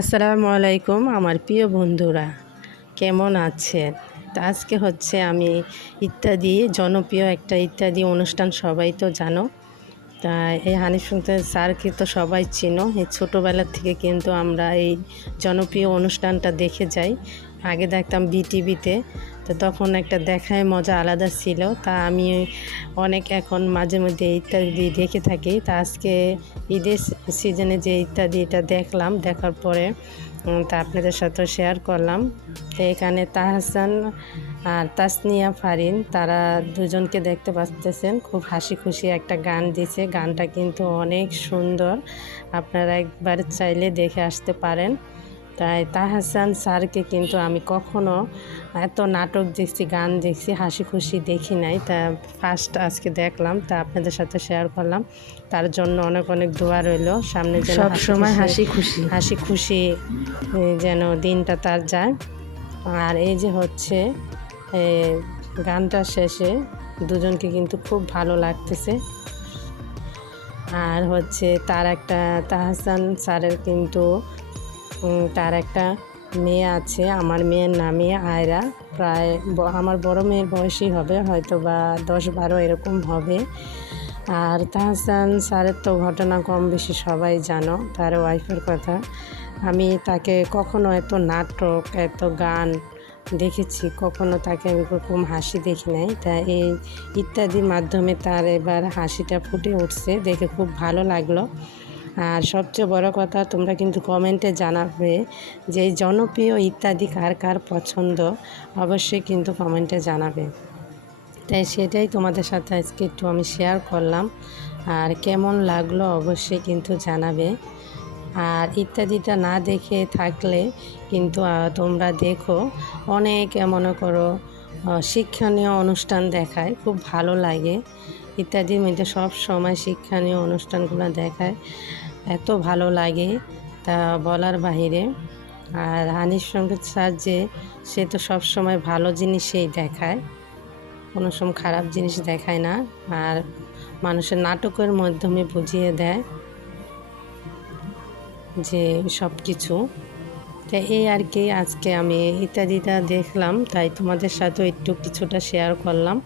আসসালামু আলাইকুম আমার প্রিয় বন্ধুরা, কেমন আছেন? তা আজকে হচ্ছে আমি ইত্যাদি, জনপ্রিয় একটা ইত্যাদি অনুষ্ঠান সবাই তো জানো। তা এই হানিফ সুলতান স্যারকে তো সবাই চিনো। এই ছোটোবেলার থেকে কিন্তু আমরা এই জনপ্রিয় অনুষ্ঠানটা দেখে যাই। আগে দেখতাম বিটিভিতে তো তখন একটা দেখায় মজা আলাদা ছিল। তা আমি অনেক এখন মাঝে মধ্যে ইত্যাদি দেখে থাকি। তা আজকে ঈদের সিজনে যে ইত্যাদিটা দেখলাম, দেখার পরে তা আপনাদের সাথে শেয়ার করলাম। তো এখানে তাহসান আর তাসনিয়া ফারিন, তারা দুজনকে দেখতে পাচ্তেছেন খুব হাসি খুশি একটা গান দিছে। গানটা কিন্তু অনেক সুন্দর। আপনারা একবার চাইলে দেখে আসতে পারেন। তাই তাহাসান স্যারকে কিন্তু আমি কখনো এত নাটক দেখছি গান দেখছি হাসি খুশি দেখি নাই। তা ফার্স্ট আজকে দেখলাম তা আপনাদের সাথে শেয়ার করলাম। তার জন্য অনেক অনেক দোয়া রইল। সামনে যেন সব সময় হাসি খুশি হাসি খুশি যেন দিনটা তার যায়। আর এই যে হচ্ছে গানটা শেষে দুজনকে কিন্তু খুব ভালো লাগতেছে। আর হচ্ছে তার একটা তাহসান স্যারের কিন্তু তার একটা মেয়ে আছে। আমার মেয়ের নামে আয়রা। প্রায় আমার বড় মেয়ের বয়সই হবে হয়তো বা দশ বারো এরকম হবে। আর তাহসান স্যারের তো ঘটনা কম বেশি সবাই জানো, তার ওয়াইফের কথা। আমি তাকে কখনো এত নাটক, এত গান দেখেছি, কখনো তাকে আমি এরকম হাসি দেখি নাই। তা এই ইত্যাদির মাধ্যমে তার এবার হাসিটা ফুটে উঠছে, দেখে খুব ভালো লাগল। আর সবচেয়ে বড় কথা, তোমরা কিন্তু কমেন্টে জানাবে যে জনপ্রিয় ইত্যাদি কার কার পছন্দ, অবশ্যই কিন্তু কমেন্টে জানাবে। তাই সেটাই তোমাদের সাথে আজকে একটু আমি শেয়ার করলাম। আর কেমন লাগল অবশ্যই কিন্তু জানাবে। আর ইত্যাদিটা না দেখে থাকলে কিন্তু তোমরা দেখো, অনেক মনে করো শিক্ষণীয় অনুষ্ঠান দেখায়, খুব ভালো লাগে। ইত্যাদির মধ্যে সব সময় শিক্ষণীয় অনুষ্ঠানগুলো দেখায়। এত ভালো লাগে তা বলার বাহিরে। আর হানির সঙ্গে স্যার যে, সে তো সব সময় ভালো জিনিসেই দেখায়। কোনো সময় খারাপ জিনিস দেখায় না। আর মানুষের নাটকের মাধ্যমে বুঝিয়ে দেয় যে সব কিছু তো এই আর কি আজকে আমি ইত্যাদিটা দেখলাম, তাই তোমাদের সাথেও একটু কিছুটা শেয়ার করলাম।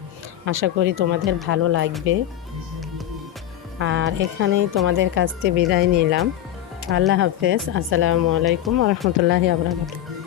আশা করি তোমাদের ভালো লাগবে। আর এখানেই তোমাদের কাছ থেকে বিদায় নিলাম। আল্লাহ হাফেজ, আসসালামু আলাইকুম রহমতুল্লাহি আবরাকাতুহ